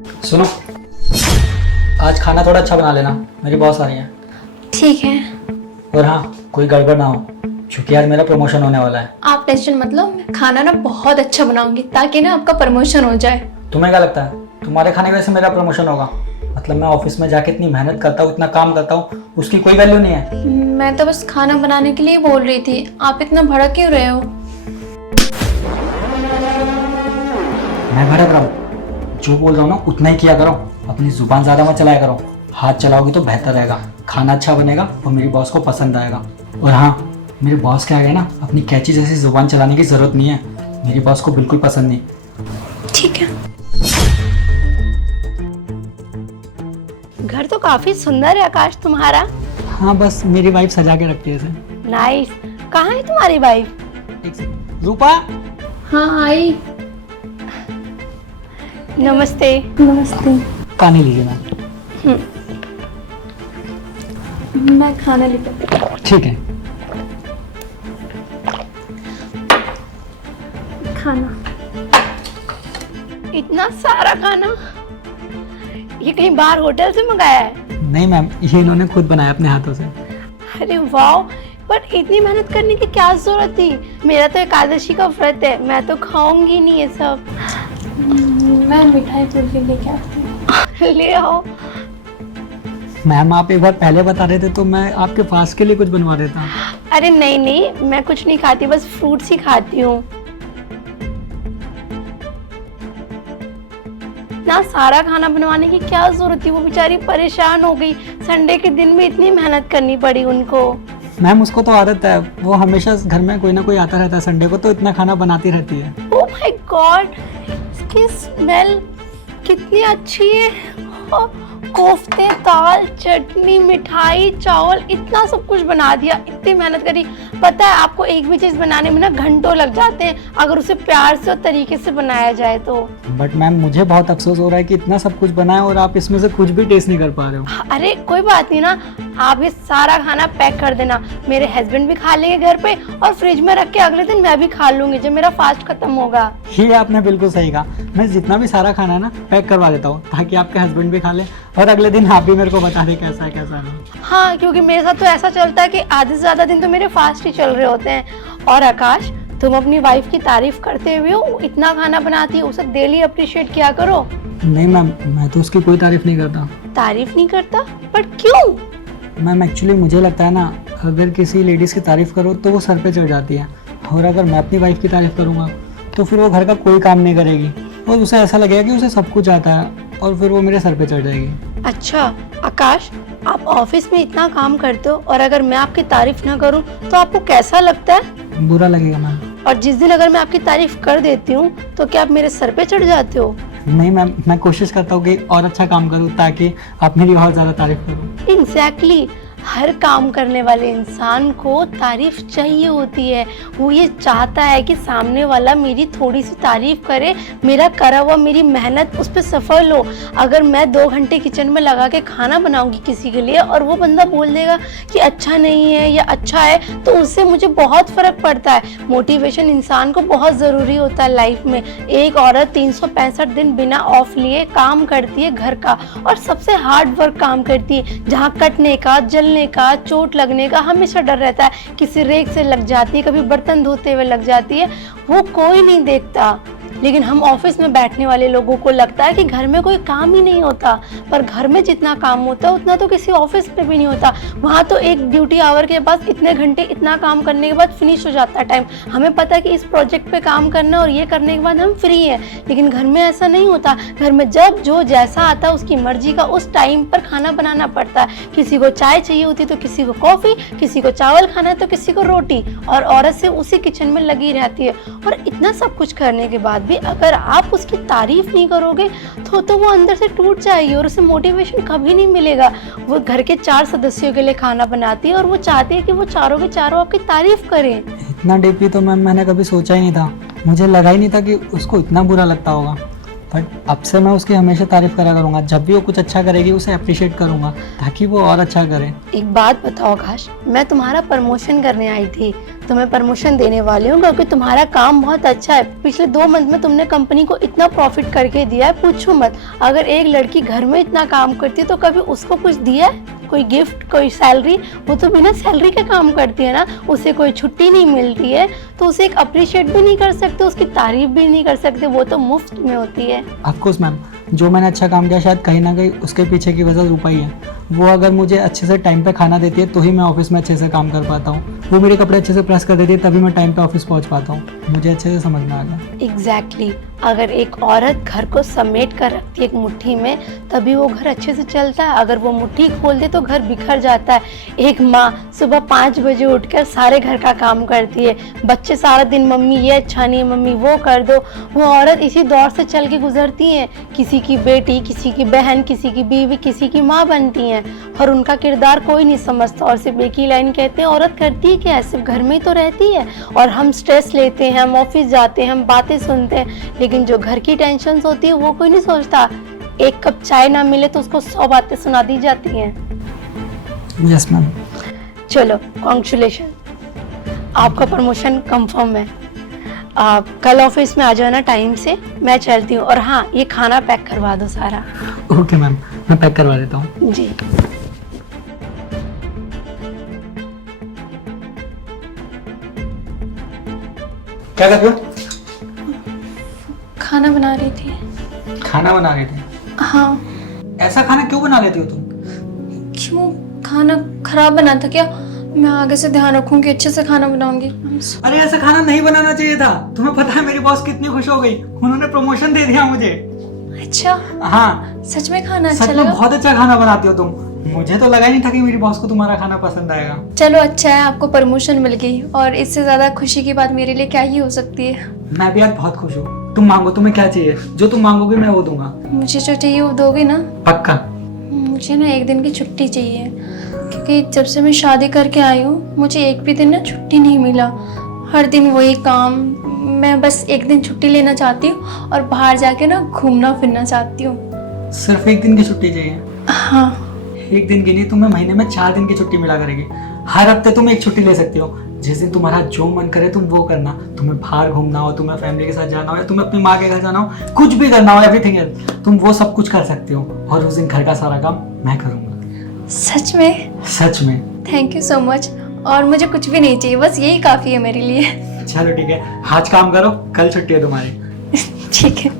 सुनो, आज खाना थोड़ा अच्छा बना लेना, मेरी बॉस आ रही है। ठीक है। और हाँ, कोई गड़बड़ ना हो, क्योंकि आज मेरा प्रमोशन होने वाला है। आप टेंशन मत लो, मैं खाना ना बहुत अच्छा बनाऊंगी ताकि ना आपका प्रमोशन हो जाए। तुम्हें क्या लगता है तुम्हारे खाने की वजह से मेरा प्रमोशन होगा? मतलब मैं ऑफिस में जाके इतनी मेहनत करता हूँ, इतना काम करता हूँ, उसकी कोई वैल्यू नहीं है। मैं तो बस खाना बनाने के लिए बोल रही थी, आप इतना भड़क क्यों रहे हो? मैं भड़क रहा हूँ? जो बोल रहा हूँ ना उतना ही किया करो, अपनी जुबान ज़्यादा मत चलाया करो। हाथ चलाओगी तो बेहतर रहेगा, खाना अच्छा बनेगा और मेरी बॉस को पसंद आएगा। और हाँ, मेरे बॉस के आगे ना अपनी कैची जैसी जुबान चलाने की ज़रूरत नहीं है, मेरी बॉस को बिल्कुल पसंद नहीं। ठीक है। घर तो काफी सुंदर है आकाश तुम्हारा। हाँ, बस मेरी वाइफ सजा के रखती है इसे। नाइस। कहाँ है तुम्हारी वाइफ? एक सेकंड, रूपा। हाँ आई। नमस्ते। नमस्ते। पानी लीजिए मैम। मैं खाना लेकर। ठीक है। खाना। इतना सारा खाना ये कहीं बाहर होटल से मंगाया है? नहीं मैम, ये इन्होंने खुद बनाया अपने हाथों से। अरे वाह, पर इतनी मेहनत करने की क्या जरूरत थी? मेरा तो एकादशी का व्रत है, मैं तो खाऊंगी नहीं ये सब। मैं मिठाई कुल्फी लेके आती हूँ। ले आओ। मैम, आप एक बार पहले बता रहे थे तो मैं आपके फास्ट के लिए कुछ बनवा देता। अरे नहीं नहीं, मैं कुछ नहीं खाती, बस फ्रूट्स ही खाती हूँ। इतना सारा खाना बनवाने की क्या जरूरत थी? वो बेचारी परेशान हो गई, संडे के दिन में इतनी मेहनत करनी पड़ी उनको। मैम, उसको तो आदत है, वो हमेशा घर में कोई ना कोई आता रहता है, संडे को तो इतना खाना बनाती रहती है। ओह माय गॉड, इसकी स्मेल कितनी अच्छी है। कोफ्ते, दाल, चटनी, मिठाई, चावल, इतना सब कुछ बना दिया, इतनी मेहनत करी। पता है आपको, एक भी चीज बनाने में ना घंटों लग जाते हैं अगर उसे प्यार से और तरीके से बनाया जाए तो। बट मैम, मुझे बहुत अफसोस हो रहा है कि इतना सब कुछ बनाया और आप इसमें से कुछ भी टेस्ट नहीं कर पा रहे हो। अरे कोई बात नहीं ना, आप ये सारा खाना पैक कर देना, मेरे हस्बैंड भी खा लेंगे घर पे और फ्रिज में रख के अगले दिन मैं भी खा लूंगी जब मेरा फास्ट खत्म होगा। ये आपने बिल्कुल सही कहा, मैं जितना भी सारा खाना है ना पैक करवा देता हूँ ताकि आपके हस्बैंड भी खा ले और अगले दिन आप भी मेरे को बता दें कैसा है कैसा नहीं। हाँ, क्योंकि मेरे साथ तो ऐसा चलता है कि आधे से ज्यादा दिन तो मेरे फास्ट ही चल रहे होते हैं। और आकाश, तुम अपनी वाइफ की तारीफ करते हुए हो, इतना खाना बनाती है, उसे डेली अप्रिशिएट किया करो। नहीं मैम, मैं तो उसकी कोई तारीफ नहीं करता। तारीफ नहीं करता? बट क्यों? मैम, एक्चुअली मुझे लगता है ना, अगर किसी लेडीज़ की तारीफ करो तो वो सर पे चढ़ जाती है, और अगर मैं अपनी वाइफ की तारीफ करूँगा तो फिर वो घर का कोई काम नहीं करेगी और उसे ऐसा लगेगा कि उसे सब कुछ आता है और फिर वो मेरे सर पे चढ़ जाएगी। अच्छा आकाश, आप ऑफिस में इतना काम करते हो और अगर मैं आपकी तारीफ ना करूं तो आपको कैसा लगता है? बुरा लगेगा मैम। और जिस दिन अगर मैं आपकी तारीफ कर देती हूँ तो क्या आप मेरे सर पे चढ़ जाते हो? नहीं मैम, मैं कोशिश करता हूँ कि और अच्छा काम करूँ ताकि आप मेरी और ज़्यादा तारीफ करो। एग्जैक्टली, हर काम करने वाले इंसान को तारीफ चाहिए होती है। वो ये चाहता है कि सामने वाला मेरी थोड़ी सी तारीफ करे, मेरा करा हुआ, मेरी मेहनत उस पर सफल हो। अगर मैं 2 घंटे किचन में लगा के खाना बनाऊंगी किसी के लिए और वो बंदा बोल देगा कि अच्छा नहीं है या अच्छा है, तो उससे मुझे बहुत फर्क पड़ता है। मोटिवेशन इंसान को बहुत ज़रूरी होता है लाइफ में। एक औरत 365 दिन बिना ऑफ लिए काम करती है घर का, और सबसे हार्ड वर्क काम करती है, जहाँ कटने का, जलने का, चोट लगने का हमेशा डर रहता है। किसी रेत से लग जाती है, कभी बर्तन धोते हुए लग जाती है, वो कोई नहीं देखता। लेकिन हम ऑफिस में बैठने वाले लोगों को लगता है कि घर में कोई काम ही नहीं होता, पर घर में जितना काम होता है उतना तो किसी ऑफिस में भी नहीं होता। वहाँ तो एक ड्यूटी आवर के बाद इतने घंटे इतना काम करने के बाद फिनिश हो जाता है टाइम। हमें पता है कि इस प्रोजेक्ट पे काम करना और ये करने के बाद हम फ्री हैं, लेकिन घर में ऐसा नहीं होता। घर में जब जो जैसा आता है उसकी मर्जी का उस टाइम पर खाना बनाना पड़ता है। किसी को चाय चाहिए होती तो किसी को कॉफ़ी, किसी को चावल खाना है तो किसी को रोटी, और औरत से उसी किचन में लगी रहती है। और इतना सब कुछ करने के बाद भी अगर आप उसकी तारीफ नहीं करोगे तो वो अंदर से टूट जाएगी और उसे मोटिवेशन कभी नहीं मिलेगा। वो घर के 4 सदस्यों के लिए खाना बनाती है और वो चाहती है कि वो चारों के चारों आपकी तारीफ करें। इतना डीपली तो मैम मैंने कभी सोचा ही नहीं था, मुझे लगा ही नहीं था कि उसको इतना बुरा लगता होगा। बट अब से मैं उसकी हमेशा तारीफ करा करूँगा। जब भी वो कुछ अच्छा करेगी उसे अप्रिशिएट करूँगा ताकि वो और अच्छा करे। एक बात बताओ आकाश, मैं तुम्हारा प्रमोशन करने आई थी, तुम्हें प्रमोशन देने वाली हूँ क्योंकि तुम्हारा काम बहुत अच्छा है। पिछले 2 मंथ में तुमने कंपनी को इतना प्रॉफिट करके दिया है, पूछो मत। अगर एक लड़की घर में इतना काम करती है तो कभी उसको कुछ दिया है? कोई गिफ्ट, कोई सैलरी? वो तो बिना सैलरी के काम करती है ना, उसे कोई छुट्टी नहीं मिलती है तो उसे एक अप्रिशिएट भी नहीं कर सकते, उसकी तारीफ भी नहीं कर सकते, वो तो मुफ्त में होती है। ऑफकोर्स मैम, जो मैंने अच्छा काम किया शायद कहीं ना कहीं उसके पीछे की वजह रूपा ही है। वो अगर मुझे अच्छे से टाइम पे खाना देती है तो ही मैं ऑफिस में अच्छे से काम कर पाता हूँ। वो मेरे कपड़े अच्छे से प्रेस कर देती है तभी मैं टाइम पे ऑफिस पहुँच पाता हूँ। मुझे अच्छे से समझ में आ गया। एग्जैक्टली अगर एक औरत घर को समेट कर रखती है एक मुट्ठी में, तभी वो घर अच्छे से चलता है। अगर वो मुट्ठी खोल दे तो घर बिखर जाता है। एक माँ सुबह 5 बजे उठकर सारे घर का काम करती है, बच्चे सारा दिन मम्मी ये अच्छा नहीं, मम्मी वो कर दो। वो औरत इसी दौर से चल के गुजरती हैं, किसी की बेटी, किसी की बहन, किसी की बीवी, किसी की माँ बनती हैं और उनका किरदार कोई नहीं समझता। और सिर्फ एक ही लाइन कहते हैं, औरत करती है क्या, सिर्फ घर में ही तो रहती है। और हम स्ट्रेस लेते हैं, हम ऑफिस जाते हैं, हम बातें सुनते हैं, लेकिन जो घर की टेंशन होती है वो कोई नहीं सोचता। एक कप चाय ना मिले तो उसको 100 बातें सुना दी जाती हैं। Yes ma'am. चलो कॉन्ग्रेचुलेशन, आपका प्रमोशन कंफर्म है। आप कल ऑफिस में आ जाना टाइम से, मैं चलती हूँ। और हाँ, ये खाना पैक करवा दो सारा। ओके मैम, मैं पैक करवा देता हूँ। जी। क्या कर रहे हो? खाना बना रही थी। खाना बना रहे थे? हाँ। ऐसा खाना क्यों बना लेती हो तुम? क्यों, खाना खराब बना था क्या? मैं आगे से ध्यान रखूंगी, अच्छे से खाना बनाऊंगी। अरे ऐसा खाना नहीं बनाना चाहिए था। तुम्हें पता है मेरी बॉस कितनी खुश हो गई, उन्होंने प्रमोशन दे दिया मुझे। अच्छा? हाँ सच में खाना अच्छा सच में लगा? बहुत अच्छा खाना बनाती हो तुम। मुझे तो लगा ही नहीं था कि मेरी बॉस को तुम्हारा खाना पसंद आएगा। चलो अच्छा है, आपको प्रमोशन मिल गई और इससे ज्यादा खुशी की बात मेरे लिए क्या ही हो सकती है। मैं भी आज बहुत खुश हूँ। तुम मांगो, तुम्हें क्या चाहिए? जो तुम मांगोगे मैं वो दूंगा। मुझे जो चाहिए वो दोगे ना? पक्का। मुझे ना 1 दिन की छुट्टी चाहिए, क्योंकि जब से मैं शादी करके आई हूँ मुझे एक भी दिन ना छुट्टी नहीं मिला। हर दिन वही काम। मैं बस 1 दिन छुट्टी लेना चाहती हूँ और बाहर जाके ना घूमना फिरना चाहती हूँ। सिर्फ 1 दिन की छुट्टी चाहिए? हाँ। 1 दिन की नहीं, तुम्हें महीने में 4 दिन की छुट्टी मिला करेगी। हर हफ्ते तुम एक छुट्टी ले सकती हो। जिस दिन तुम्हारा जो मन करे तुम वो करना। तुम्हें बाहर घूमना हो, तुम्हें फैमिली के साथ जाना हो, या तुम्हें अपनी माँ के घर जाना हो, कुछ भी करना हो, एवरीथिंग एल्स, तुम वो सब कुछ कर सकते हो। और उस दिन घर का सारा काम मैं करूँगा। सच में? सच में। Thank you so much. और मुझे कुछ भी नहीं चाहिए, बस यही काफ़ी है मेरे लिए। चलो ठीक है, आज काम करो, कल छुट्टी है तुम्हारी। ठीक है।